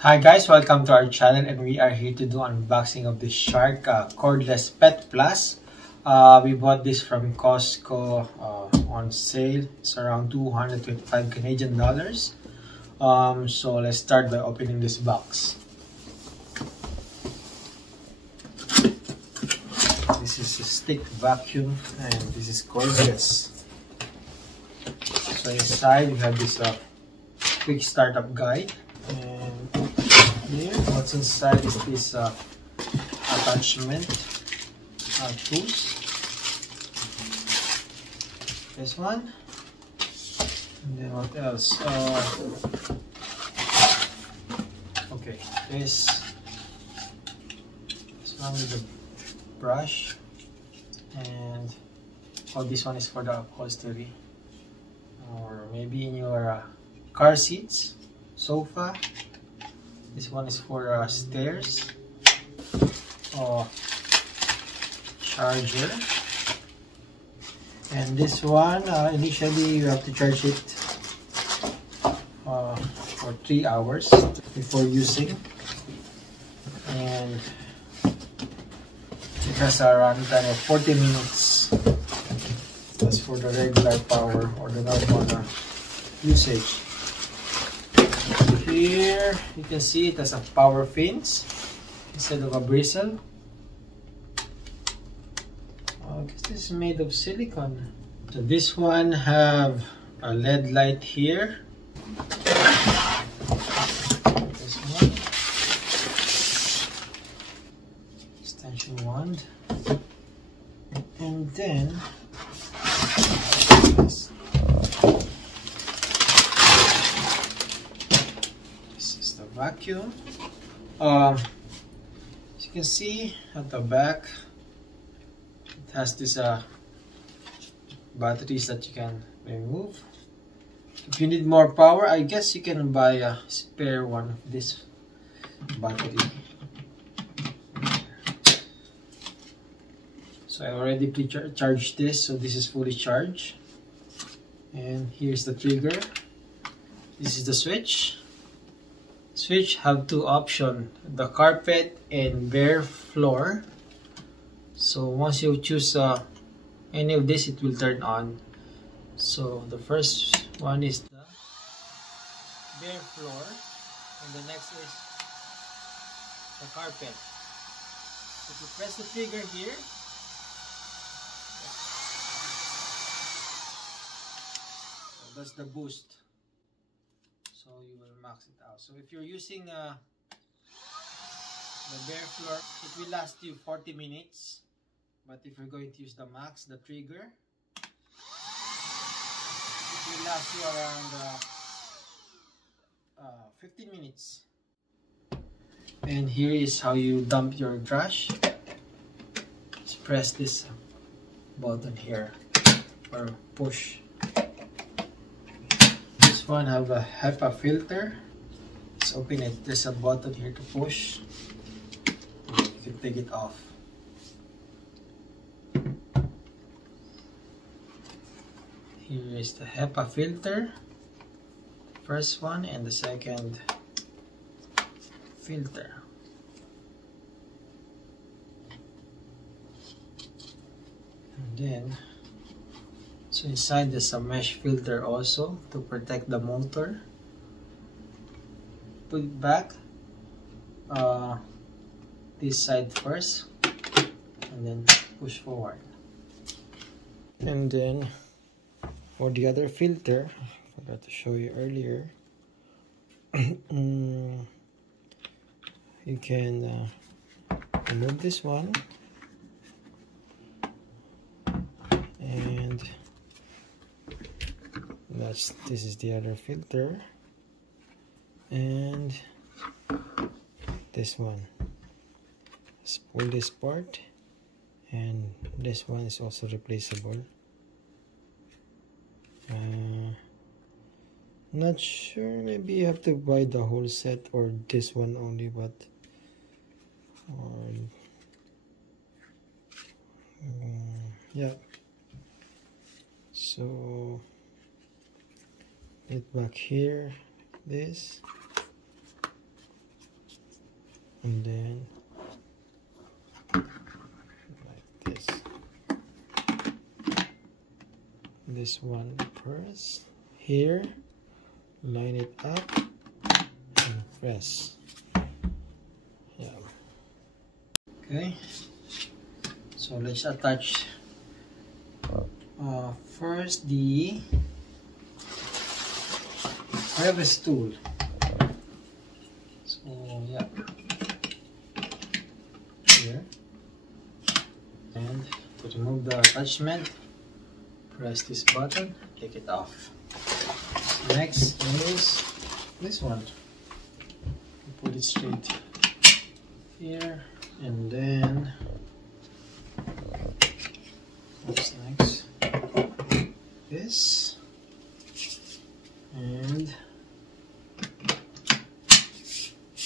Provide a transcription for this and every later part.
Hi guys, welcome to our channel, and we are here to do unboxing of this Shark Cordless Pet Plus. We bought this from Costco on sale. It's around 225 Canadian dollars. So let's start by opening this box. This is a stick vacuum and this is cordless. So inside we have this quick startup guide. And here, what's inside is this attachment tools. This one, and then what else? Okay, this one with the brush, and this one is for the upholstery, or maybe in your car seats. Sofa. This one is for stairs. Charger. And this one, initially you have to charge it for 3 hours before using, and it has a runtime of 40 minutes. That's for the regular power or the normal usage. Here you can see it has a power fins instead of a bristle. I guess this is made of silicone. So this one have a LED light here. This one, extension wand, and then vacuum. As you can see at the back, it has this batteries that you can remove. If you need more power, I guess you can buy a spare one of this battery. So I already pre-charged this, so this is fully charged. And here's the trigger. This is the switch. Switch have two options, the carpet and bare floor. So once you choose any of this, it will turn on. So the first one is the bare floor, and the next is the carpet. If you press the trigger here, so that's the boost. So you will max it out. So if you're using the bare floor, it will last you 40 minutes. But if you're going to use the max, the trigger, it will last you around 15 minutes. And here is how you dump your trash. Just press this button here, or push. This one have a HEPA filter. Let's open it. There's a button here to push. You can take it off. Here is the HEPA filter. First one and the second filter. And then so inside there's a mesh filter also to protect the motor. Put it back this side first, and then push forward. And then for the other filter, I forgot to show you earlier, you can remove this one, and this is the other filter, and this one. Let's pull this part, and this one is also replaceable. Not sure, maybe you have to buy the whole set or this one only, but yeah. So it back here, this, and then like this one press here, line it up and press. Yeah. Okay, so let's attach first the harvest tool. So yeah, here, and to remove the attachment, press this button, take it off. Next is this one. Put it straight here, and then what's next? This and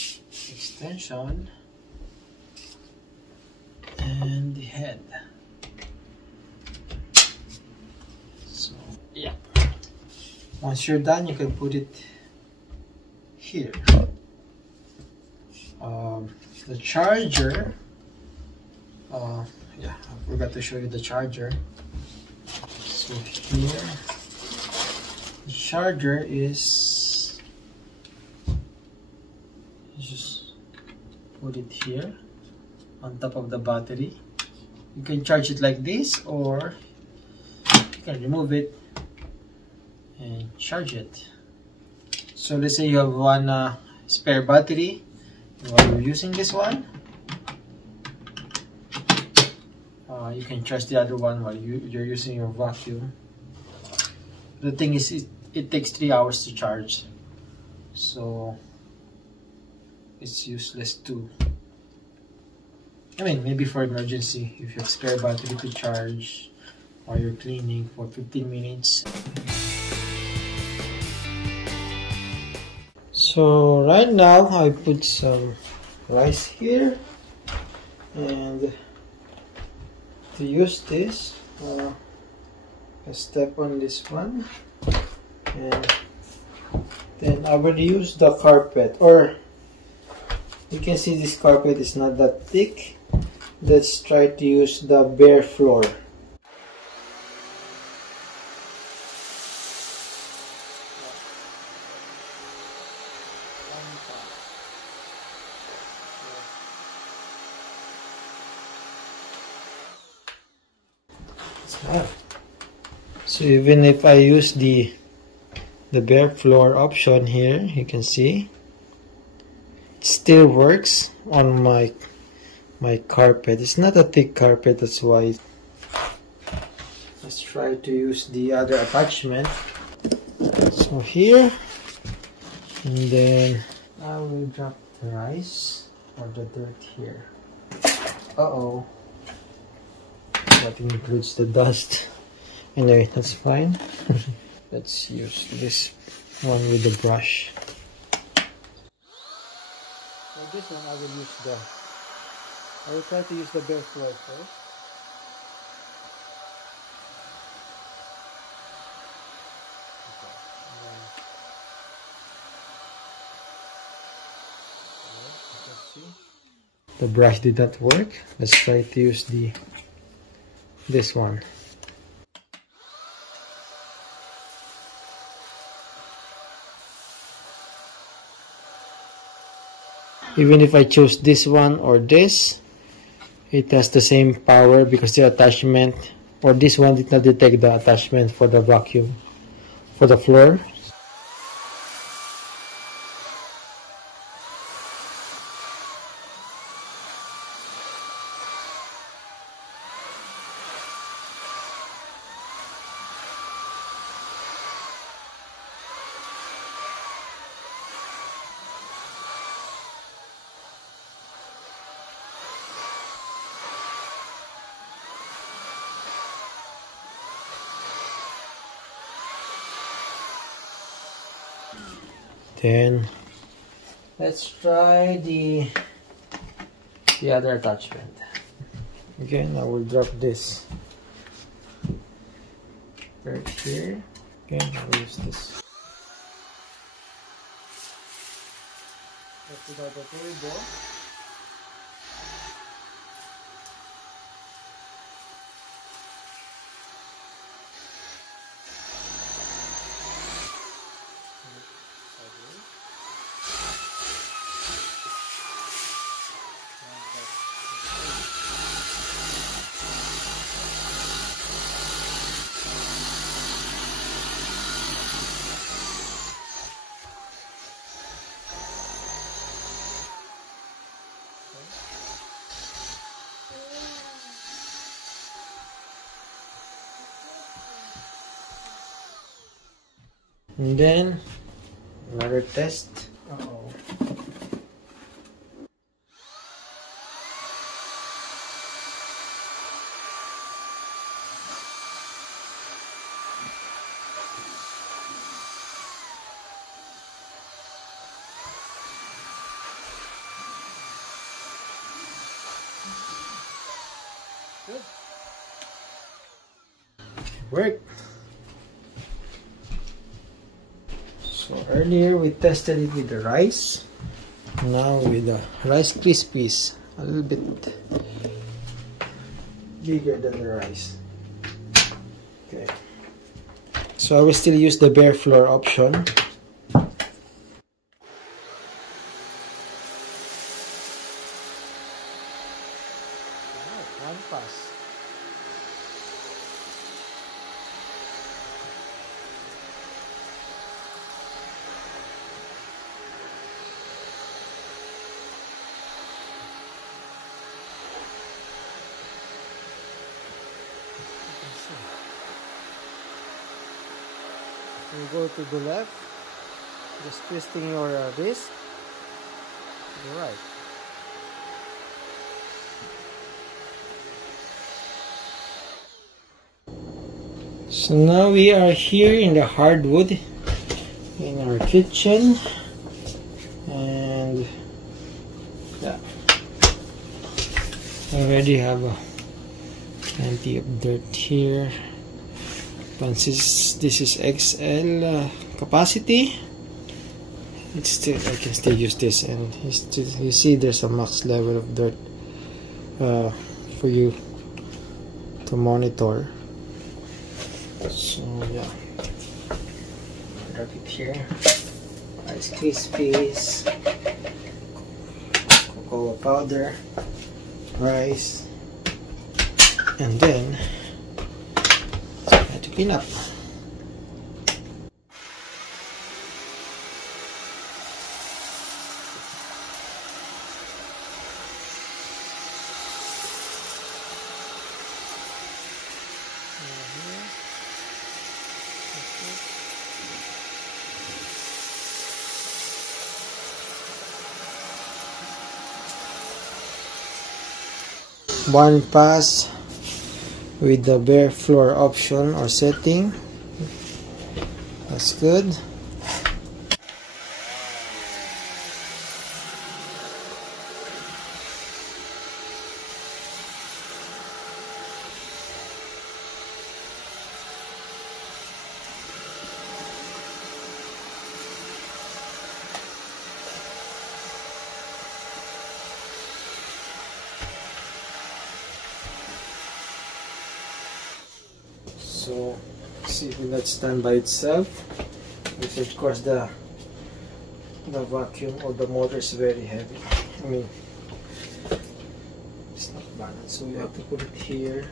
extension and the head. So yeah, once you're done, you can put it here. The charger, yeah, I forgot to show you the charger. So here, the charger is, just put it here on top of the battery. You can charge it like this, or you can remove it and charge it. So let's say you have one spare battery while you're using this one, you can charge the other one while you're using your vacuum. The thing is, it takes 3 hours to charge, so it's useless too. I mean, maybe for emergency, if you have spare battery to charge while you're cleaning for 15 minutes. So right now I put some rice here, and to use this, I step on this one, and then I will use the carpet, or you can see this carpet is not that thick. Let's try to use the bare floor. So even if I use the bare floor option here, you can see it still works on my carpet. It's not a thick carpet, that's why. Let's try to use the other attachment. So here, and then I will drop the rice or the dirt here. Uh-oh. That includes the dust. Anyway, that's fine. Let's use this one with the brush. For this one, I will try to use the bare floor first. Okay. The brush did not work. Let's try to use this one. Even if I choose this one or this, it has the same power because the attachment, or this one did not detect the attachment for the vacuum for the floor. Then let's try the other attachment. Again, I will drop this right here. Again, I will use this. Let's put out the turbo. And then another test. Uh-oh. Good. Work. So earlier we tested it with the rice. Now with the Rice Krispies, a little bit bigger than the rice. Okay. So I will still use the bare floor option. One pass. You go to the left, just twisting your wrist to the right. So now we are here in the hardwood in our kitchen, and yeah, I already have plenty of dirt here. Once this is XL capacity, it's still, I can still use this, and you see there's a max level of dirt for you to monitor. So yeah, drop it here. Rice Krispies, cocoa powder, rice, and then clean up. One pass with the bare floor option or setting. That's good. So see if it will not stand by itself, because of course the vacuum or the motor is very heavy. I mean, it's not balanced, so we have to put it here.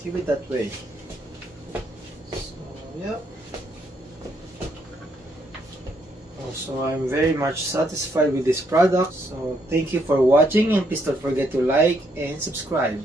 Keep it that way. So yeah. Also, I'm very much satisfied with this product. So thank you for watching, and please don't forget to like and subscribe.